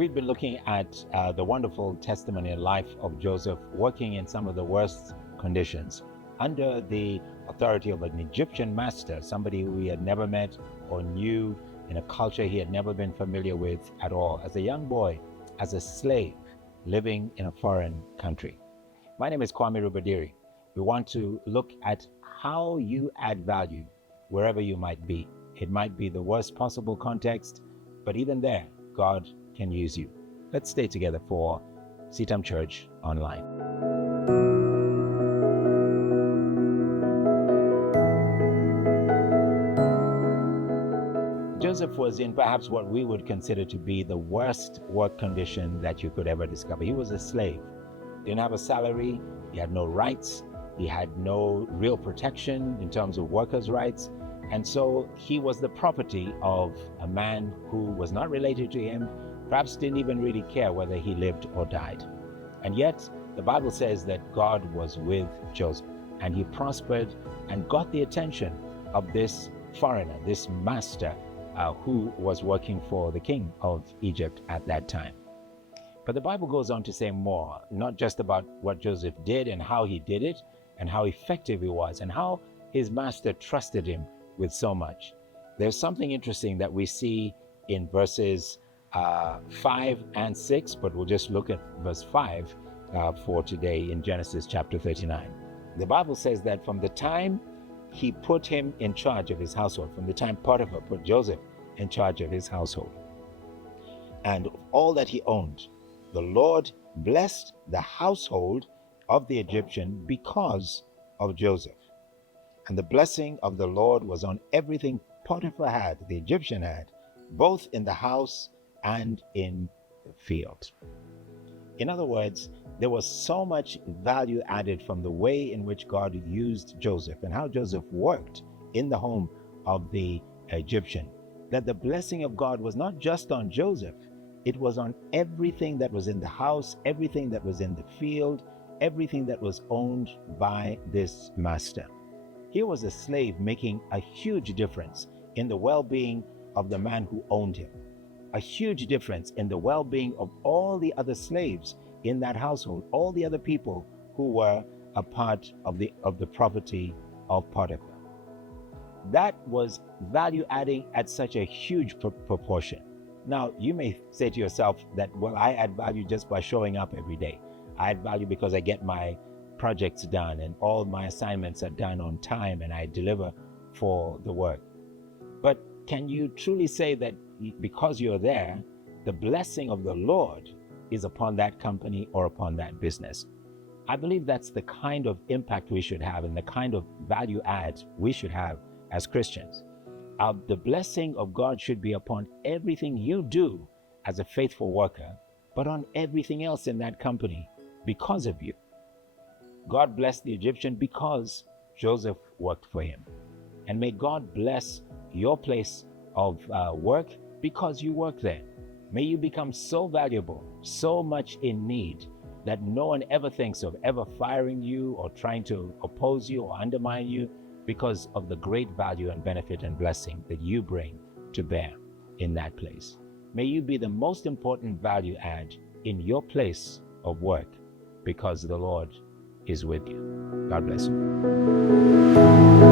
We've been looking at the wonderful testimony and life of Joseph, working in some of the worst conditions under the authority of an Egyptian master, somebody who he had never met or knew, in a culture he had never been familiar with at all, as a young boy, as a slave living in a foreign country. My name is Kwame Rubadiri. We want to look at how you add value wherever you might be. It might be the worst possible context, but even there, God can use you. Let's stay together for CITAM Church Online. Joseph was in perhaps what we would consider to be the worst work condition that you could ever discover. He was a slave, didn't have a salary, he had no rights, he had no real protection in terms of workers' rights. And so he was the property of a man who was not related to him, perhaps didn't even really care whether he lived or died. And yet, the Bible says that God was with Joseph, and he prospered and got the attention of this foreigner, this master who was working for the king of Egypt at that time. But the Bible goes on to say more, not just about what Joseph did and how he did it, and how effective he was, and how his master trusted him with so much. There's something interesting that we see in verses 5 and 6, but we'll just look at verse 5 for today in Genesis chapter 39. The Bible says that from the time he put him in charge of his household, from the time Potiphar put Joseph in charge of his household, and all that he owned, the Lord blessed the household of the Egyptian because of Joseph. And the blessing of the Lord was on everything Potiphar had, the Egyptian had, both in the house and in the field. In other words, there was so much value added from the way in which God used Joseph and how Joseph worked in the home of the Egyptian, that the blessing of God was not just on Joseph, it was on everything that was in the house, everything that was in the field, everything that was owned by this master. He was a slave making a huge difference in the well-being of the man who owned him, a huge difference in the well-being of all the other slaves in that household, all the other people who were a part of the property of Potiphar. That was value adding at such a huge proportion. Now, you may say to yourself that, well, I add value just by showing up every day. I add value because I get my projects done and all my assignments are done on time and I deliver for the work. But can you truly say that because you're there, the blessing of the Lord is upon that company or upon that business? I believe that's the kind of impact we should have and the kind of value add we should have as Christians. The blessing of God should be upon everything you do as a faithful worker, but on everything else in that company because of you. God blessed the Egyptian because Joseph worked for him. And may God bless your place of work because you work there. May you become so valuable, so much in need, that no one ever thinks of ever firing you or trying to oppose you or undermine you because of the great value and benefit and blessing that you bring to bear in that place. May you be the most important value add in your place of work because the Lord is with you. God bless you.